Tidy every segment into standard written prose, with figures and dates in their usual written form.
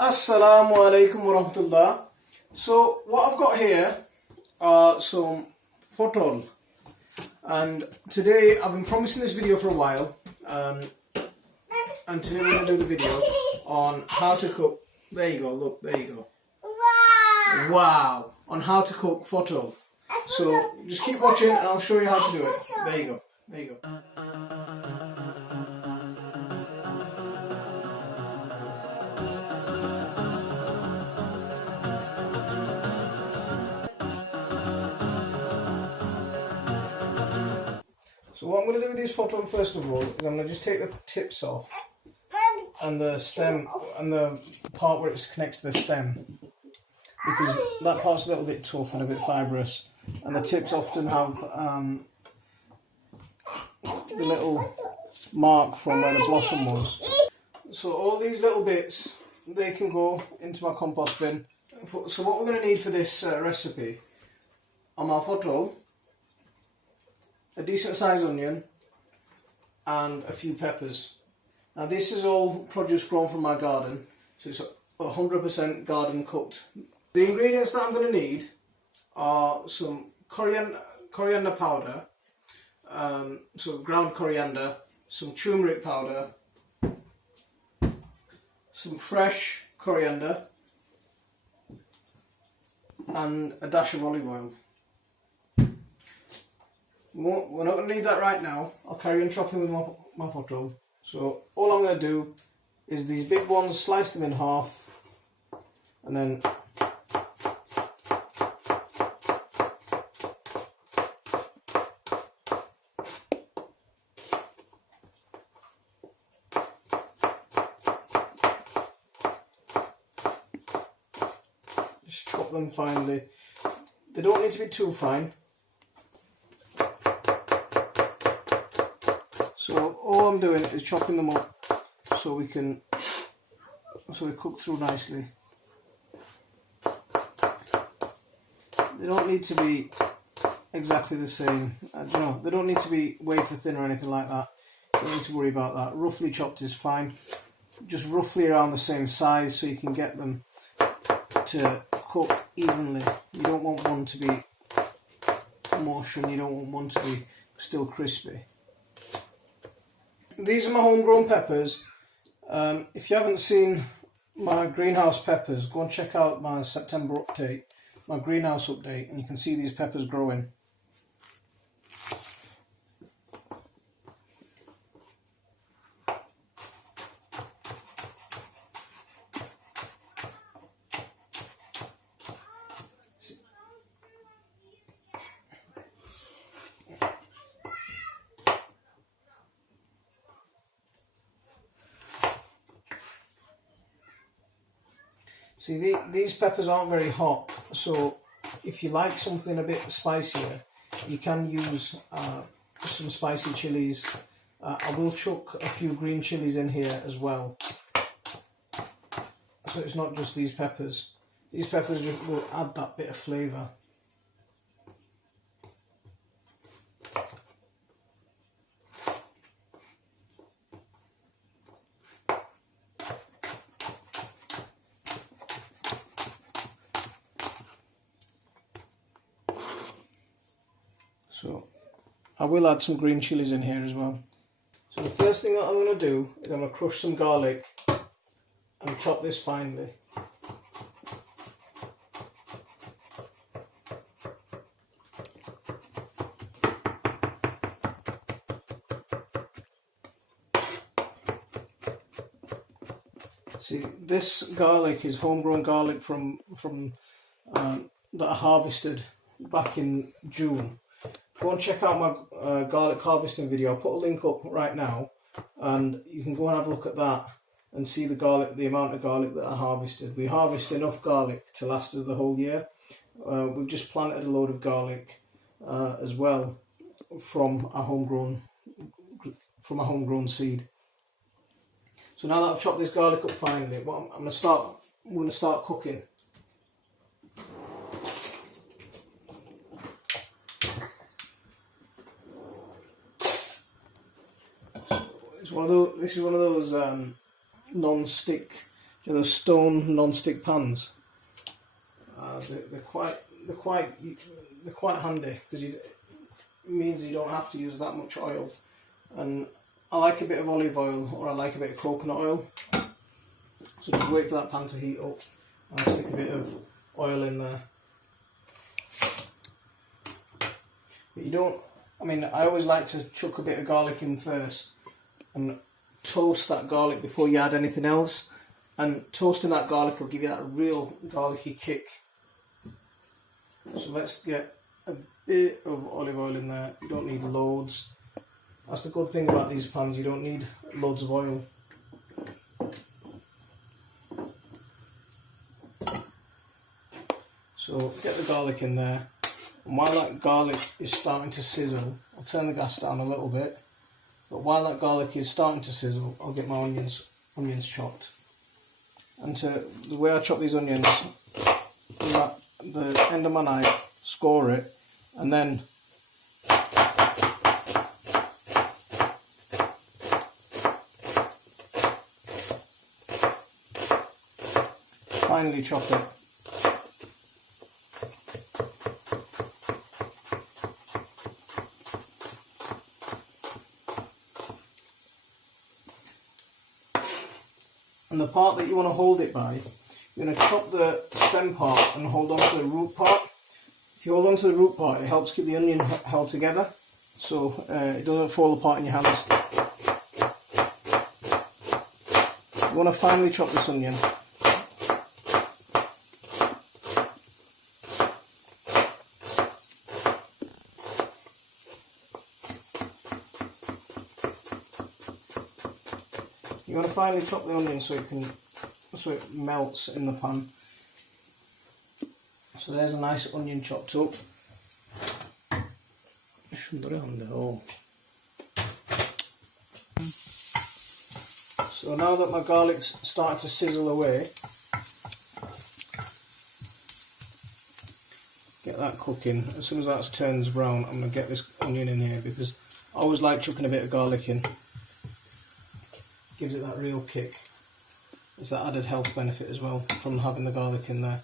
Assalamu alaikum wa rahmatullah. So what I've got here are some potol, and today I've been promising this video for a while, and today we're going to do the video on how to cook. There you go, look, there you go. Wow! On how to cook potol. So just keep watching and I'll show you how to do it. There you go, there you go. So what I'm going to do with these potol first of all is I'm going to just take the tips off and the stem and the part where it connects to the stem, because that part's a little bit tough and a bit fibrous, and the tips often have the little mark from where the blossom was. So all these little bits, they can go into my compost bin. So what we're going to need for this recipe are my potol, a decent sized onion, and a few peppers. Now this is all produce grown from my garden, so it's 100% garden cooked. The ingredients that I'm going to need are some coriander powder, some ground coriander, some turmeric powder, some fresh coriander, and a dash of olive oil. We're not going to need that right now. I'll carry on chopping with my potol. So all I'm going to do is these big ones, slice them in half, and then just chop them finely. They don't need to be too fine. So all I'm doing is chopping them up so they cook through nicely. They don't need to be exactly the same. They don't need to be wafer thin or anything like that. You don't need to worry about that. Roughly chopped is fine. Just roughly around the same size so you can get them to cook evenly. You don't want one to be mush and you don't want one to be still crispy. These are my homegrown peppers. If you haven't seen my greenhouse peppers, go and check out my September update, my greenhouse update, and you can see these peppers growing. See, these peppers aren't very hot, so if you like something a bit spicier, you can use some spicy chilies. I will chuck a few green chilies in here as well, so it's not just these peppers. These peppers just will add that bit of flavour. So I will add some green chilies in here as well. So the first thing that I'm going to do is I'm going to crush some garlic and chop this finely. See, this garlic is homegrown garlic from that I harvested back in June. Go and check out my garlic harvesting video. I'll put a link up right now, and you can go and have a look at that and see the amount of garlic that I harvested. We harvest enough garlic to last us the whole year. We've just planted a load of garlic as well from a homegrown seed. So now that I've chopped this garlic up finely, I'm going to start cooking. This is one of those non-stick those stone non-stick pans. They're quite handy because it means you don't have to use that much oil. And I like a bit of olive oil, or I like a bit of coconut oil. So just wait for that pan to heat up and I'll stick a bit of oil in there. But you don't, I mean, I always like to chuck a bit of garlic in first and toast that garlic before you add anything else. And toasting that garlic will give you that real garlicky kick. So let's get a bit of olive oil in there. You don't need loads. That's the good thing about these pans, you don't need loads of oil. So get the garlic in there, and while that garlic is starting to sizzle, I'll turn the gas down a little bit, but while that garlic is starting to sizzle, I'll get my onions chopped. And the way I chop these onions, at the end of my knife, score it, and then finally chop it. And the part that you want to hold it by, you're going to chop the stem part and hold on to the root part. If you hold on to the root part, it helps keep the onion held together, so it doesn't fall apart in your hands. You want to finely chop this onion. You want to finely chop the onion so it melts in the pan. So there's a nice onion chopped up. So now that my garlic's starting to sizzle away, get that cooking. As soon as that turns brown, I'm going to get this onion in here because I always like chucking a bit of garlic in. Gives it that real kick. There's that added health benefit as well from having the garlic in there.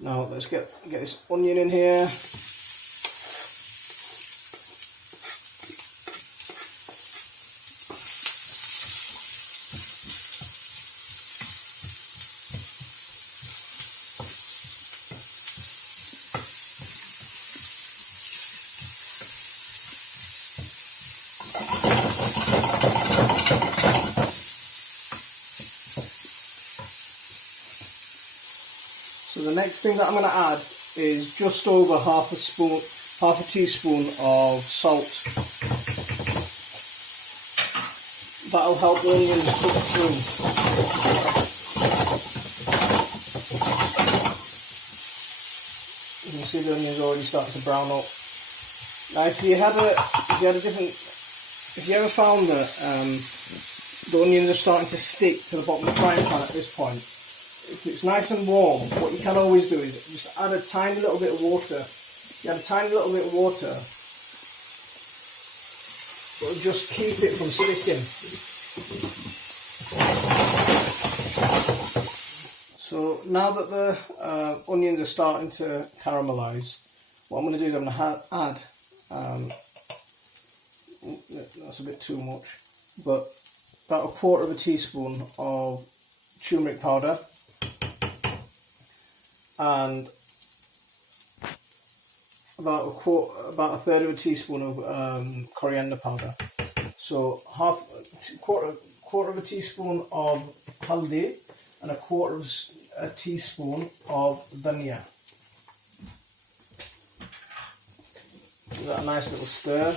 Now let's get this onion in here. So the next thing that I'm going to add is just over half a teaspoon of salt. That'll help the onions cook through. You can see the onions already starting to brown up. Now, if you ever found that the onions are starting to stick to the bottom of the frying pan at this point, if it's nice and warm, what you can always do is just add a tiny little bit of water. You add a tiny little bit of water, it'll just keep it from sticking. So now that the onions are starting to caramelise, what I'm going to do is I'm going to add, that's a bit too much, but about 1/4 teaspoon of turmeric powder, and about a 1/3 teaspoon of coriander powder. So quarter of a teaspoon of haldi and a 1/4 teaspoon of dhania. Give that a nice little stir.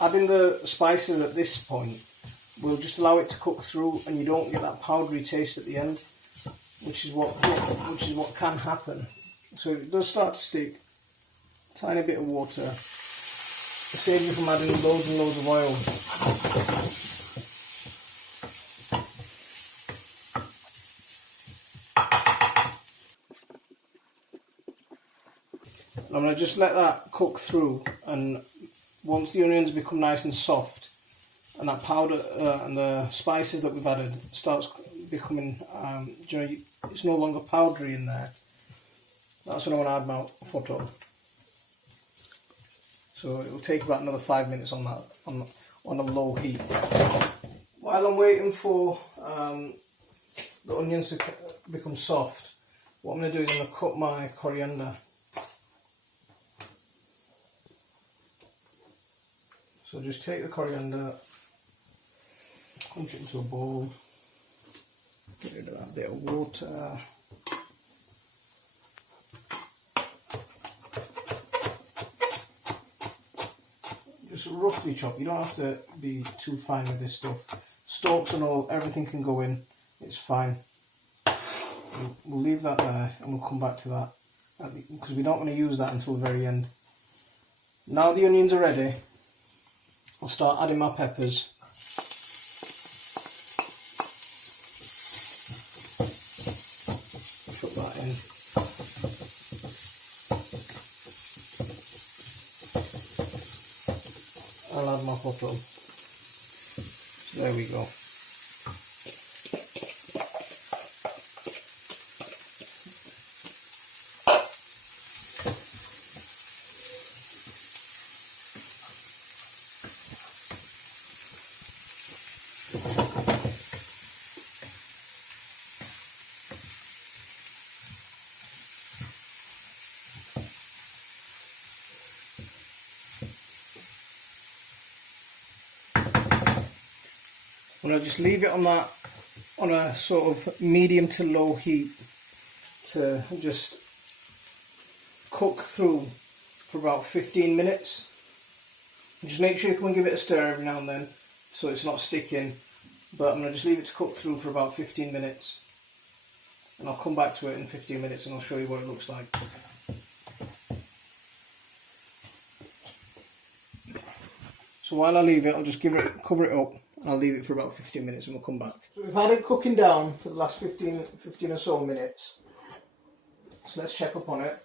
Adding the spices at this point will just allow it to cook through, and you don't get that powdery taste at the end, which is what can happen. So if it does start to stick, a tiny bit of water to save you from adding loads and loads of oil. I'm going to just let that cook through and once the onions become nice and soft, and that powder and the spices that we've added starts becoming, it's no longer powdery in there, that's when I want to add my potol. So it will take about another 5 minutes on that, on a low heat. While I'm waiting for the onions to become soft, what I'm going to do is I'm going to cut my coriander. So just take the coriander, crunch it into a bowl, get rid of that bit of water. Just roughly chop, you don't have to be too fine with this stuff. Stalks and all, everything can go in, it's fine. We'll leave that there and we'll come back to that because we don't want to use that until the very end. Now the onions are ready, I'll start adding my peppers. Chuck that in. I'll add my potol. So there we go. I'm going to just leave it on that, on a sort of medium to low heat to just cook through for about 15 minutes. And just make sure you can give it a stir every now and then so it's not sticking, but I'm going to just leave it to cook through for about 15 minutes and I'll come back to it in 15 minutes and I'll show you what it looks like. So while I leave it, I'll just cover it up. I'll leave it for about 15 minutes and we'll come back. So we've had it cooking down for the last 15 or so minutes. So let's check up on it.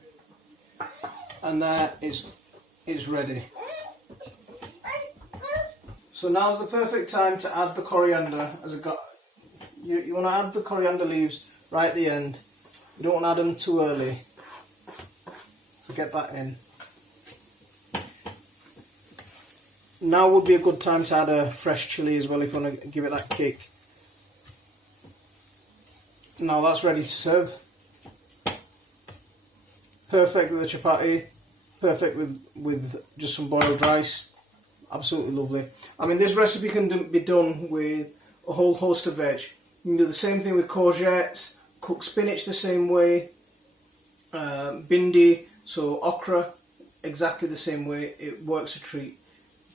And there it's ready. So now's the perfect time to add the coriander. You want to add the coriander leaves right at the end. You don't want to add them too early. So get that in. Now would be a good time to add a fresh chilli as well if you want to give it that kick. Now that's ready to serve. Perfect with a chapati, perfect with just some boiled rice. Absolutely lovely. I mean, this recipe can be done with a whole host of veg. You can do the same thing with courgettes, cook spinach the same way, bindi, so okra, exactly the same way. It works a treat.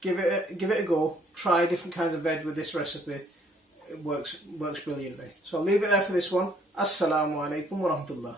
Give it a go. Try different kinds of veg with this recipe. It works brilliantly. So I'll leave it there for this one. Assalamu alaikum wa rahmatullah.